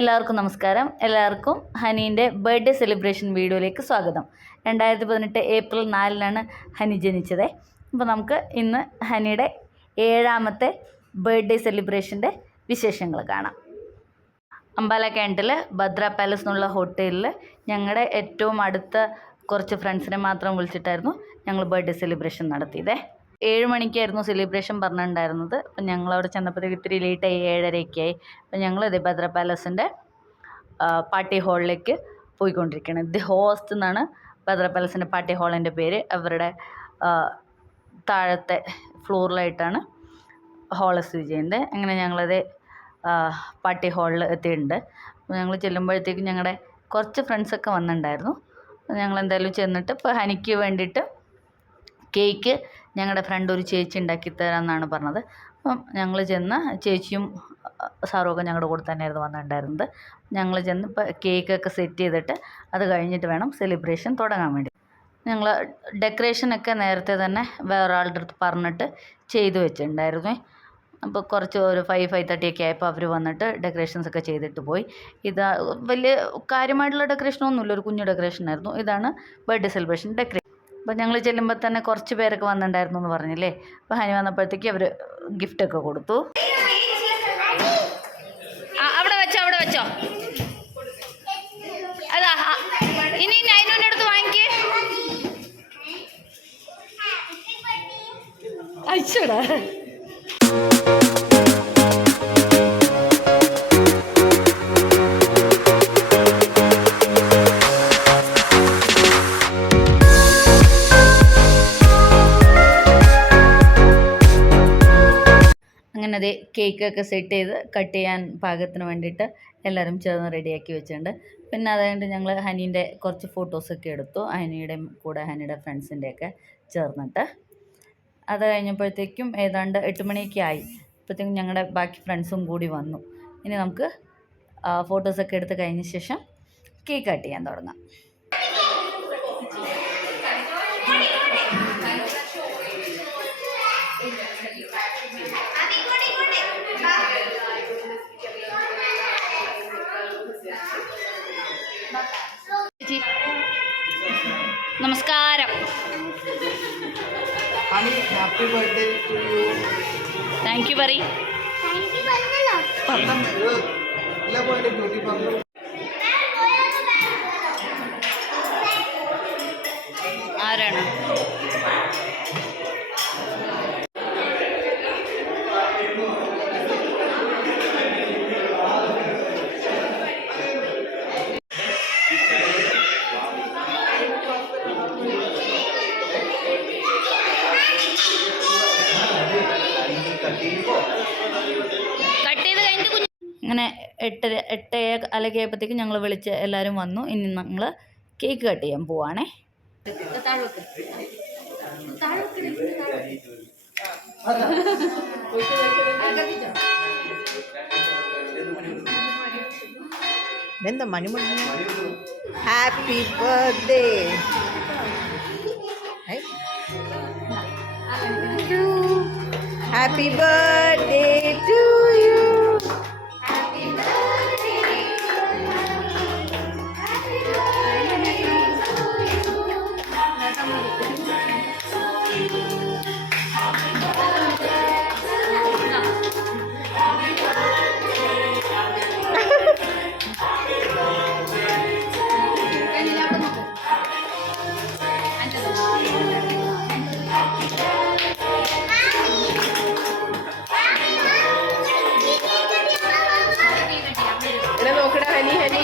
എല്ലാവർക്കും നമസ്കാരം. എല്ലാവർക്കും ഹനീൻ്റെ ബർത്ത്ഡേ സെലിബ്രേഷൻ വീഡിയോയിലേക്ക് സ്വാഗതം. 2018 ഏപ്രിൽ 4-നാണ് ഹനി ജനിച്ചത്. അപ്പോൾ നമുക്ക് ഇന്ന് ഹനിയുടെ 7ാമത്തെ ബർത്ത്ഡേ സെലിബ്രേഷൻ്റെ വിശേഷങ്ങൾ കാണാം. അംബാല ക്യാൻറ്റിൽ ഭദ്ര പാലസ് എന്നുള്ള ഹോട്ടലിൽ ഞങ്ങളുടെ ഏറ്റവും അടുത്ത കുറച്ച് ഫ്രണ്ട്സിനെ മാത്രം വിളിച്ചിട്ടായിരുന്നു ഞങ്ങൾ ബർത്ത്ഡേ സെലിബ്രേഷൻ നടത്തിയത്. 7 മണിക്കായിരുന്നു സെലിബ്രേഷൻ പറഞ്ഞിട്ടുണ്ടായിരുന്നത്. അപ്പം ഞങ്ങളവിടെ ചെന്നപ്പോഴത്തേക്ക് ഇത്തിരി ലേറ്റായി, 7:30 അപ്പം ഞങ്ങൾ ഭദ്ര പാലസിൻ്റെ പാർട്ടി ഹാളിലേക്ക് പോയിക്കൊണ്ടിരിക്കുകയാണ്. ദി ഹോസ്റ്റ് എന്നാണ് ഭദ്ര പാലസിൻ്റെ പാർട്ടി ഹാളിൻ്റെ പേര്. അവരുടെ താഴത്തെ ഫ്ലോറിലായിട്ടാണ് ഹാള് സ്ഥിതി ചെയ്യുന്നത്. അങ്ങനെ ഞങ്ങളത് പാർട്ടി ഹാളിൽ എത്തിയിട്ടുണ്ട്. അപ്പോൾ ഞങ്ങൾ ചെല്ലുമ്പോഴത്തേക്കും ഞങ്ങളുടെ കുറച്ച് ഫ്രണ്ട്സൊക്കെ വന്നിട്ടുണ്ടായിരുന്നു. ഞങ്ങളെന്തായാലും ചെന്നിട്ട് ഇപ്പോൾ ഹനിക്ക് വേണ്ടിയിട്ട് കേക്ക് ഞങ്ങളുടെ ഫ്രണ്ട് ഒരു ചേച്ചി ഉണ്ടാക്കി തരാമെന്നാണ് പറഞ്ഞത്. അപ്പം ഞങ്ങൾ ചെന്ന് ചേച്ചിയും സാറുമൊക്കെ ഞങ്ങളുടെ കൂടെ തന്നെയായിരുന്നു വന്നിട്ടുണ്ടായിരുന്നത്. ഞങ്ങൾ ചെന്ന് ഇപ്പോൾ കേക്കൊക്കെ സെറ്റ് ചെയ്തിട്ട് അത് കഴിഞ്ഞിട്ട് വേണം സെലിബ്രേഷൻ തുടങ്ങാൻ വേണ്ടി. ഞങ്ങൾ ഡെക്കറേഷനൊക്കെ നേരത്തെ തന്നെ വേറൊരാളുടെ അടുത്ത് പറഞ്ഞിട്ട് ചെയ്തു വെച്ചിട്ടുണ്ടായിരുന്നു. അപ്പോൾ കുറച്ച് ഒരു 5:30 ആയപ്പോൾ അവർ വന്നിട്ട് ഡെക്കറേഷൻസൊക്കെ ചെയ്തിട്ട് പോയി. ഇത് വലിയ കാര്യമായിട്ടുള്ള ഡെക്കറേഷനൊന്നുമില്ല, ഒരു കുഞ്ഞു ഡെക്കറേഷനായിരുന്നു. ഇതാണ് ബർത്ത്ഡേ സെലിബ്രേഷൻ ഡെക്കറേഷൻ. അപ്പോൾ ഞങ്ങൾ ചെല്ലുമ്പോൾ തന്നെ കുറച്ച് പേരൊക്കെ വന്നിട്ടുണ്ടായിരുന്നു എന്ന് പറഞ്ഞില്ലേ. അപ്പോൾ ഹനി വന്നപ്പോഴത്തേക്ക് അവർ ഗിഫ്റ്റൊക്കെ കൊടുത്തു. അവിടെ വെച്ചോ അതാ ഇനി നൈനൂൻ്റെ അടുത്ത് വാങ്ങിക്കേ. അയച്ചോടാ. അങ്ങനെ അത് കേക്കൊക്കെ സെറ്റ് ചെയ്ത് കട്ട് ചെയ്യാൻ പാകത്തിന് വേണ്ടിയിട്ട് എല്ലാവരും ചേർന്ന് റെഡിയാക്കി വെച്ചിട്ടുണ്ട്. പിന്നെ അതുകൊണ്ട് ഞങ്ങൾ ഹനീൻ്റെ കുറച്ച് ഫോട്ടോസൊക്കെ എടുത്തു, ഹനിയുടെ കൂടെ ഹനിയുടെ ഫ്രണ്ട്സിൻ്റെയൊക്കെ ചേർന്നിട്ട്. അത് കഴിഞ്ഞപ്പോഴത്തേക്കും ഏതാണ്ട് 8 മണിയൊക്കെ ആയി. അപ്പോഴത്തേക്കും ഞങ്ങളുടെ ബാക്കി ഫ്രണ്ട്സും കൂടി വന്നു. ഇനി നമുക്ക് ഫോട്ടോസൊക്കെ എടുത്ത് കഴിഞ്ഞ ശേഷം കേക്ക് കട്ട് ചെയ്യാൻ തുടങ്ങാം. നമസ്കാരം. Happy birthday to you. Thank you പറയും. ആരാണ്? അങ്ങനെ 8:30 ആയപ്പോഴത്തേക്കും ഞങ്ങൾ വിളിച്ച് എല്ലാവരും വന്നു. ഇനി ഞങ്ങൾ കേക്ക് കട്ട് ചെയ്യാൻ പോവാണേ. എന്താ മണിമണി? Happy birthday. Happy birthday to you. നോക്കടാ ഹനി ഹനി.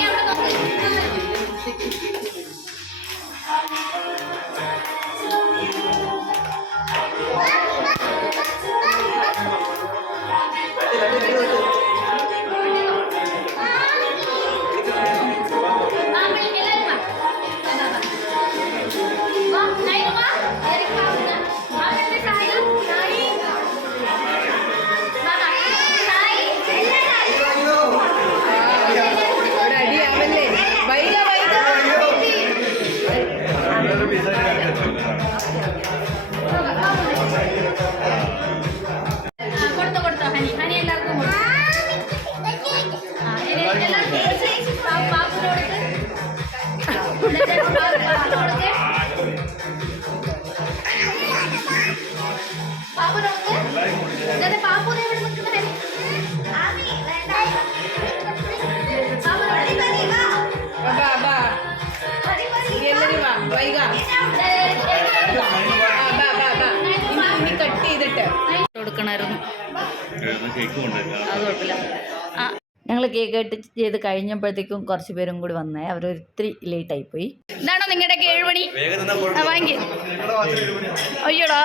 അടിയാവല്ലേ. വൈക കട്ട് ചെയ്തിട്ട് കൊടുക്കണമായിരുന്നു. അത് കുഴപ്പമില്ല. ആ, ഞങ്ങൾ കേക്ക് കട്ട് ചെയ്ത് കഴിഞ്ഞപ്പോഴത്തേക്കും കുറച്ച് പേരും കൂടി വന്നേ. അവർ ഒത്തിരി ലേറ്റ് ആയിപ്പോയി. ഇതാണോ നിങ്ങളുടെയൊക്കെ 7 മണി? വാങ്ങി. അയ്യോടാ,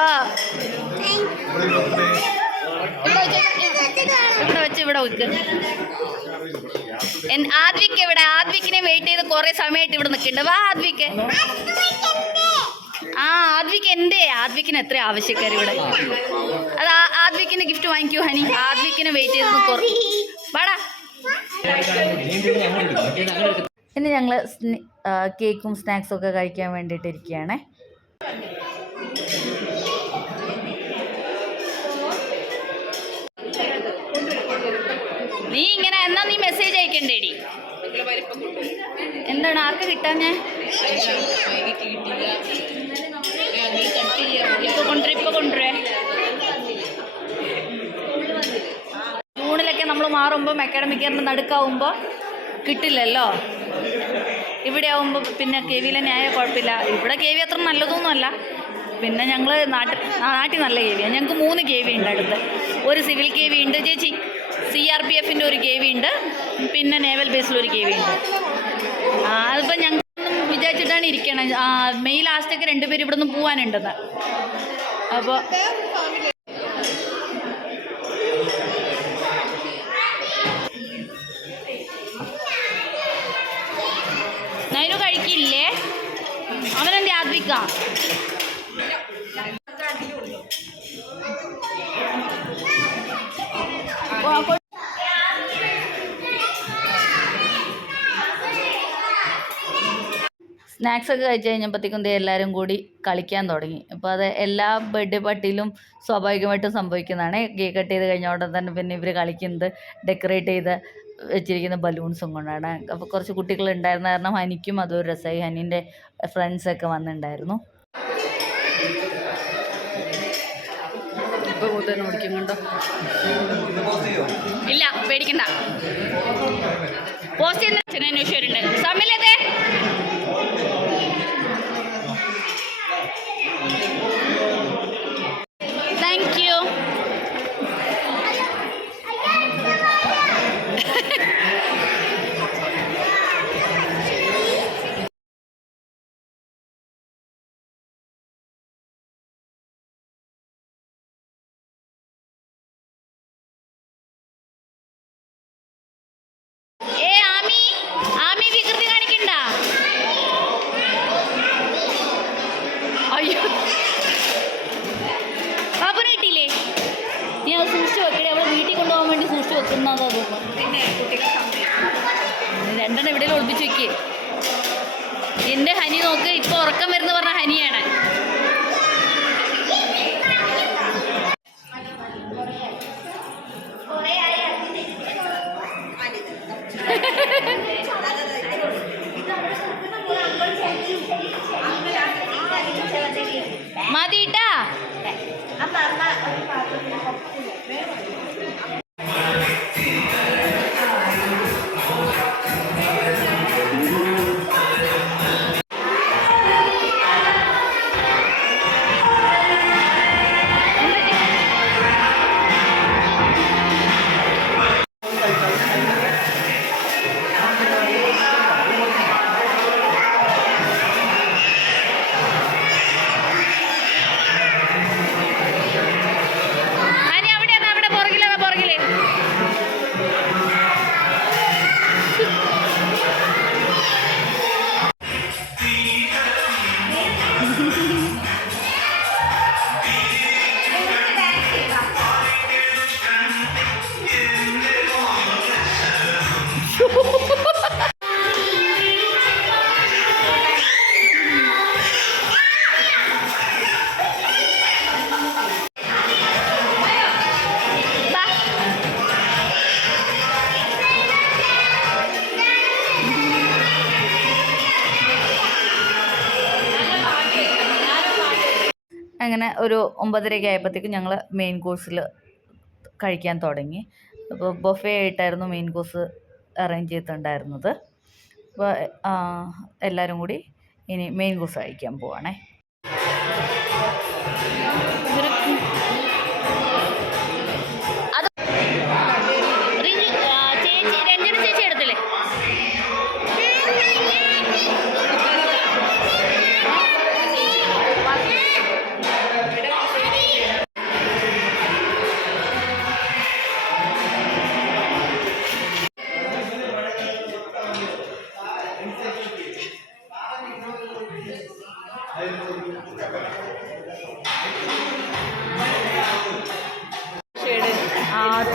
ഇവിടെ വെച്ച് വെക്ക്. ആദ്വിക്ക് എവിടെ? ആദ്വിക്കിനെ വെയിറ്റ് ചെയ്ത് കുറെ സമയമായിട്ട് ഇവിടെ നിൽക്കുന്നുണ്ട്. വാ ആദ്വിക്ക്. ആ ആദ്വിക്ക് എന്തേ? ആദ്വിക്കിന് എത്ര ആവശ്യക്കാർ ഇവിടെ. അത് ആദ്വിക്കിന് ഗിഫ്റ്റ് വാങ്ങിക്കൂ ഹനി. ആദ്വിക്കിനെ വെയിറ്റ് ചെയ്ത് വാടാ. ഇനി ഞങ്ങൾ കേക്കും സ്നാക്സും ഒക്കെ കഴിക്കാൻ വേണ്ടിയിട്ടിരിക്കുകയാണേ. നീ ഇങ്ങനെ എന്നാ നീ മെസ്സേജ് അയക്കണ്ടേടി? എന്താണ് ആർക്ക് കിട്ടാഞ്ഞേ? ഇപ്പൊ കൊണ്ടുവരേ. ജൂണിലൊക്കെ നമ്മൾ മാറുമ്പോൾ അക്കാഡമിക് ഇയറിൻ്റെ നടുക്കാവുമ്പോൾ കിട്ടില്ലല്ലോ. ഇവിടെ ആവുമ്പോൾ പിന്നെ കെ വിയിലെ ന്യായ കുഴപ്പമില്ല. ഇവിടെ കെ വി അത്ര നല്ലതൊന്നുമല്ല. പിന്നെ ഞങ്ങൾ നാട്ടിൽ നല്ല കെ വിയാണ്. ഞങ്ങൾക്ക് 3 കെ വി ഉണ്ട് അടുത്ത്. ഒരു സിവിൽ കെ വി ഉണ്ട് ചേച്ചി, CRPFൻ്റെ ഒരു കെ വി ഉണ്ട്, പിന്നെ നേവൽ ബേസിലൊരു കെ വി ഉണ്ട്. അതിപ്പോൾ ഞങ്ങൾ വിചാരിച്ചിട്ടാണ് ഇരിക്കണം. മെയ് ലാസ്റ്റൊക്കെ 2 പേര് ഇവിടെ നിന്ന് പോകാനുണ്ടെന്ന്. അപ്പോൾ നൈനു കഴിക്കില്ലേ? അവനെന്ത് ആദ്വിക്കാം? സ്നാക്സ് ഒക്കെ കഴിച്ച് കഴിഞ്ഞപ്പോഴത്തേക്കും എല്ലാവരും കൂടി കളിക്കാൻ തുടങ്ങി. അപ്പോൾ അത് എല്ലാ ബർത്ത്ഡേ പാർട്ടിയിലും സ്വാഭാവികമായിട്ടും സംഭവിക്കുന്നതാണ്. കേക്ക് കട്ട് ചെയ്ത് കഴിഞ്ഞ ഉടൻ തന്നെ പിന്നെ ഇവർ കളിക്കുന്നത് ഡെക്കറേറ്റ് ചെയ്ത് വെച്ചിരിക്കുന്ന ബലൂൺസും കൊണ്ടാണ്. അപ്പോൾ കുറച്ച് കുട്ടികളുണ്ടായിരുന്ന കാരണം ഹനിക്കും അതൊരു രസമായി. ഹനീൻ്റെ ഫ്രണ്ട്സൊക്കെ വന്നിട്ടുണ്ടായിരുന്നു. ഇപ്പോൾ കൂട്ടുകാരനെ ഓടിക്കുന്നുണ്ടോ? ഇല്ല, പേടിക്കണ്ട. പോസ്റ്റ് ചെയ്യുന്ന അച്ഛനെ അന്വേഷിച്ചിട്ടുണ്ട്. സമയത്തെ താങ്ക് യു. ആമി വികൃതി കാണിക്കണ്ട. അയ്യോ പാപ്പന് കിട്ടിയില്ലേ? നീ അത് സൂക്ഷിച്ച് വെക്കണേ. അവളെ വീട്ടിൽ കൊണ്ടുപോകാൻ വേണ്ടി സൂക്ഷിച്ച് വെക്കുന്നതോ? രണ്ടെണ്ണം എവിടെയെങ്കിലും ഒളിപ്പിച്ച് വെക്കേ. എൻ്റെ ഹനി നോക്ക്, ഇപ്പോൾ ഉറക്കം വരുന്ന പറഞ്ഞ ഹനിയാണ്. മതിട്ടാ. ഹനി അവിടെയാണ്, അവിടെ അങ്ങനെ ഒരു 9:30 ആയപ്പോഴത്തേക്കും ഞങ്ങൾ മെയിൻ കോഴ്സിൽ കഴിക്കാൻ തുടങ്ങി. അപ്പോൾ ബൊഫേ ആയിട്ടായിരുന്നു മെയിൻ കോഴ്സ് അറേഞ്ച് ചെയ്തിട്ടുണ്ടായിരുന്നത്. അപ്പോൾ എല്ലാവരും കൂടി ഇനി മെയിൻ കോഴ്സ് കഴിക്കാൻ പോവാണേ.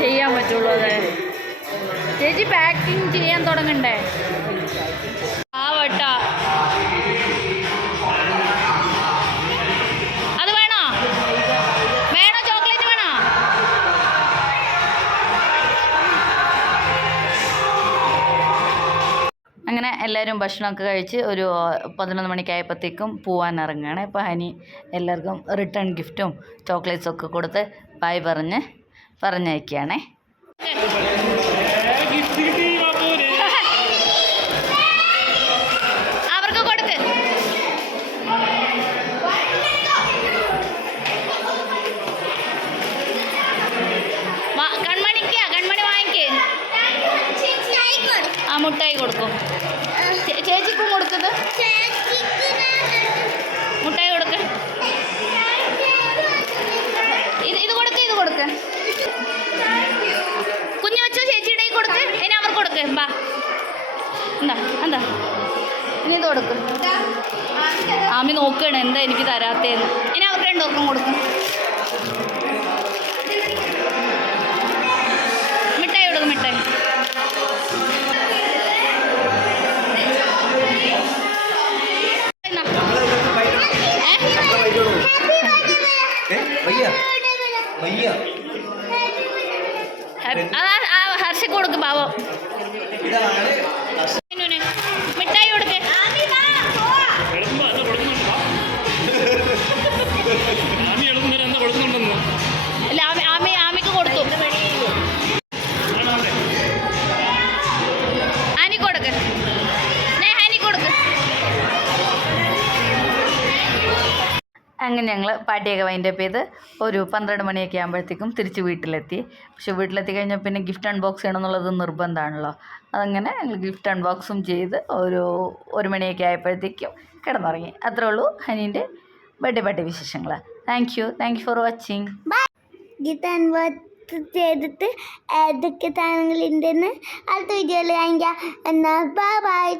ചെയ്യാൻ പറ്റുള്ളൂ. അതെ ചേച്ചി പാക്കിങ് ചെയ്യാൻ തുടങ്ങണ്ടേ? വട്ടാ അത് വേണോ? വേണോ? ചോക്ലേറ്റ് വേണോ? അങ്ങനെ എല്ലാവരും ഭക്ഷണമൊക്കെ കഴിച്ച് ഒരു 11 മണിക്കായപ്പോഴത്തേക്കും പോകാൻ ഇറങ്ങുകയാണ്. അപ്പോൾ ഹനി എല്ലാവർക്കും റിട്ടേൺ ഗിഫ്റ്റും ചോക്ലേറ്റ്സും ഒക്കെ കൊടുത്ത് ബായ് പറഞ്ഞയക്കുകയാണേ. അവർക്ക് കൊടുക്ക്. കൺമണി വാങ്ങിക്കേ. ആ മുട്ടായി കൊടുക്കും. ചേച്ചിക്കും കൊടുക്കുന്നത് മുട്ടായി കൊടുക്ക്. ഇത് കൊടുക്ക്. കുഞ്ഞു വെച്ചോ ചേച്ചിയുടെ കൊടുക്ക്. ഇനി അവർ കൊടുക്ക്. ബാ എന്താ ഇനി ഇത് കൊടുക്ക്. ആമി നോക്കുകയാണ് എന്താ എനിക്ക് തരാത്തേന്ന്. ഇനി അവർക്ക് രണ്ടുപേർക്കും കൊടുക്കും. മിഠായി കൊടുക്കും. മിഠായി ഹർഷക്ക് കൊടുക്ക്. പാവം മിഠായി കൊടുക്ക്. അല്ല ആമിക്ക് കൊടുത്തു. ഹനി കൊടുക്ക്. ഹനി കൊടുക്ക്. അങ്ങനെ ഞങ്ങൾ പാർട്ടിയൊക്കെ വൈൻഡപ്പ് ചെയ്ത് ഒരു 12 മണിയൊക്കെ ആകുമ്പോഴത്തേക്കും തിരിച്ച് വീട്ടിലെത്തി. പക്ഷെ വീട്ടിലെത്തി കഴിഞ്ഞാൽ പിന്നെ ഗിഫ്റ്റ് അൺബോക്സ് ചെയ്യണമെന്നുള്ളത് നിർബന്ധമാണല്ലോ. അതങ്ങനെ ഞങ്ങൾ ഗിഫ്റ്റ് അൺബോക്സും ചെയ്ത് ഒരു 1 മണിയൊക്കെ ആയപ്പോഴത്തേക്കും കിടന്നുറങ്ങി. അത്രേ ഉള്ളൂ ഹനീൻ്റെ ബർത്ത്ഡേ പാർട്ടി വിശേഷങ്ങൾ. Thank you for watching. Gift unbox ചെയ്തിട്ട് ഏതൊക്കെ സാധനങ്ങളുണ്ടെന്ന് അടുത്ത വീഡിയോയിൽ കാണിക്കാം. എന്നാൽ ബൈ.